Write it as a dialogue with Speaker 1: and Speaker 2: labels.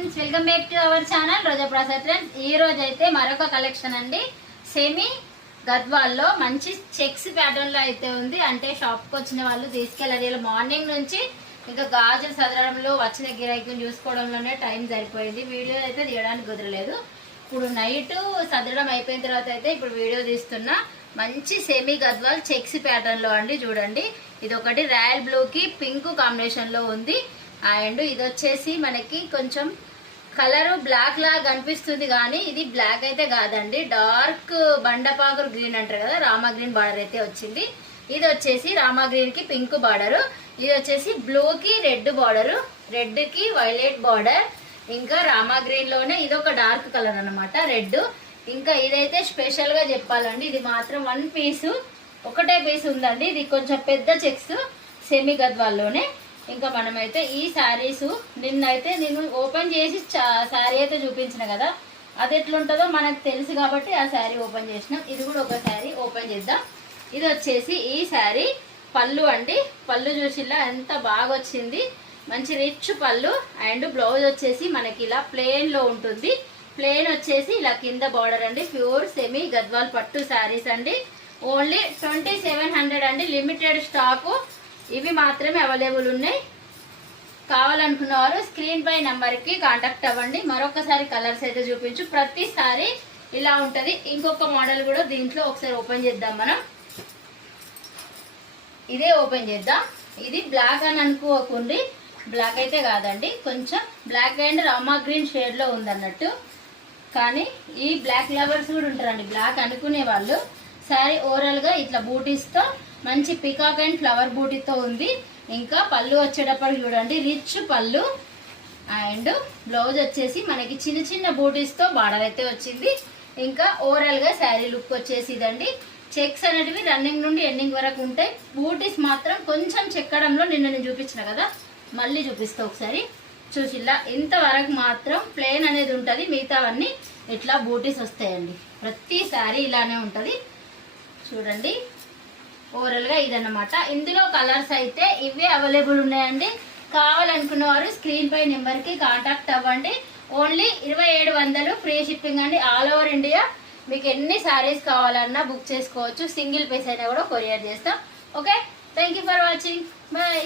Speaker 1: Friends welcome back to our channel Roja Prasad friends ఈ రోజు అయితే మరొక కలెక్షన్ అండి. సెమీ గద్వాల్లో మంచి చెక్స్ ప్యాటర్న్లో అయితే ఉంది. అంటే షాప్కి వచ్చిన వాళ్ళు తీసుకెళ్ళాలి. ఇలా మార్నింగ్ నుంచి ఇంకా గాజులు చదవడంలో వచ్చిన గిరాకీని చూసుకోవడంలోనే టైం సరిపోయింది. వీడియో అయితే తీయడానికి కుదరలేదు. ఇప్పుడు నైట్ చదవడం అయిపోయిన తర్వాత అయితే ఇప్పుడు వీడియో తీస్తున్నా. మంచి సెమీ గద్వాల్ చెక్స్ ప్యాటర్న్లో అండి చూడండి. ఇది ఒకటి రాయల్ బ్లూ కి పింక్ కాంబినేషన్లో ఉంది. అండ్ ఇది వచ్చేసి మనకి కొంచెం కలర్ బ్లాక్ లాగా కనిపిస్తుంది కానీ ఇది బ్లాక్ అయితే కాదండి. డార్క్ బండపాకురు గ్రీన్ అంటారు కదా రామా గ్రీన్ బార్డర్ అయితే వచ్చింది. ఇది వచ్చేసి రామా గ్రీన్కి పింక్ బార్డర్. ఇది వచ్చేసి బ్లూకి రెడ్ బార్డరు. రెడ్కి వైలెట్ బార్డర్. ఇంకా రామా గ్రీన్లోనే ఇది ఒక డార్క్ కలర్ అనమాట రెడ్. ఇంకా ఇదైతే స్పెషల్గా చెప్పాలండి. ఇది మాత్రం వన్ పీస్ ఒకటే పీస్ ఉందండి. ఇది కొంచెం పెద్ద చెక్స్ సెమీ గద్వాల్లోనే ఇంకా మనమైతే ఈ శారీస్ నిన్నైతే నేను ఓపెన్ చేసి శారీ అయితే చూపించిన కదా. అది ఎట్లుంటుందో మనకు తెలుసు కాబట్టి ఆ శారీ ఓపెన్ చేసినాం. ఇది కూడా ఒక శారీ ఓపెన్ చేద్దాం. ఇది వచ్చేసి ఈ శారీ పళ్ళు అండి. పళ్ళు చూసిలా ఎంత బాగా వచ్చింది మంచి రిచ్ పళ్ళు. అండ్ బ్లౌజ్ వచ్చేసి మనకి ఇలా ప్లేన్లో ఉంటుంది. ప్లెయిన్ వచ్చేసి ఇలా కింద బార్డర్ అండి. ప్యూర్ సెమీ గద్వాల్ పట్టు శారీస్ అండి. ఓన్లీ ట్వంటీ సెవెన్ హండ్రెడ్ అండి. Limited stock. ఇవి మాత్రమే అవైలబుల్ ఉన్నాయి. కావాలనుకున్న వారు స్క్రీన్ పై నెంబర్కి కాంటాక్ట్ అవ్వండి. మరొకసారి కలర్స్ అయితే చూపించు. ప్రతిసారి ఇలా ఉంటది. ఇంకొక మోడల్ కూడా దీంట్లో ఒకసారి ఓపెన్ చేద్దాం మనం. ఇదే ఓపెన్ చేద్దాం. ఇది బ్లాక్ అని అనుకోకుండి. బ్లాక్ అయితే కాదండి. కొంచెం బ్లాక్ అండ్ రామా గ్రీన్ షేడ్లో ఉందన్నట్టు. కానీ ఈ బ్లాక్ లవర్స్ కూడా ఉంటారండి. బ్లాక్ అనుకునే వాళ్ళు సారీ ఓవరాల్గా ఇట్లా బూటీస్తో మంచి పికాక్ అండ్ ఫ్లవర్ బూటీతో ఉంది. ఇంకా పళ్ళు వచ్చేటప్పటికి చూడండి రిచ్ పళ్ళు. అండ్ బ్లౌజ్ వచ్చేసి మనకి చిన్న చిన్న బూటీస్తో బార్డర్ అయితే వచ్చింది. ఇంకా ఓవరాల్గా శారీ లుక్ వచ్చేసి ఇదండి. చెక్స్ అనేటివి రన్నింగ్ నుండి ఎండింగ్ వరకు ఉంటాయి. బూటీస్ మాత్రం కొంచెం చెక్కడంలో నిన్న నేను చూపించిన కదా మళ్ళీ చూపిస్తా ఒకసారి. చూసిల్లా? ఇంతవరకు మాత్రం ప్లేన్ అనేది ఉంటుంది. మిగతావన్నీ ఇట్లా బూటీస్ వస్తాయండి. ప్రతి శారీ ఇలానే ఉంటుంది. చూడండి. ఓవరాల్గా ఇదన్నమాట. ఇందులో కలర్స్ అయితే ఇవే అవైలబుల్ ఉన్నాయండి. కావాలనుకున్న వారు స్క్రీన్ పై నెంబర్కి కాంటాక్ట్ అవ్వండి. ఓన్లీ ఇరవై ఏడు వందలు ఫ్రీ షిప్పింగ్ అండి. ఆల్ ఓవర్ ఇండియా మీకు ఎన్ని శారీస్ కావాలన్నా బుక్ చేసుకోవచ్చు. సింగిల్ పీస్ అయినా కూడా కొరియర్ చేస్తాం. Okay thank you for watching bye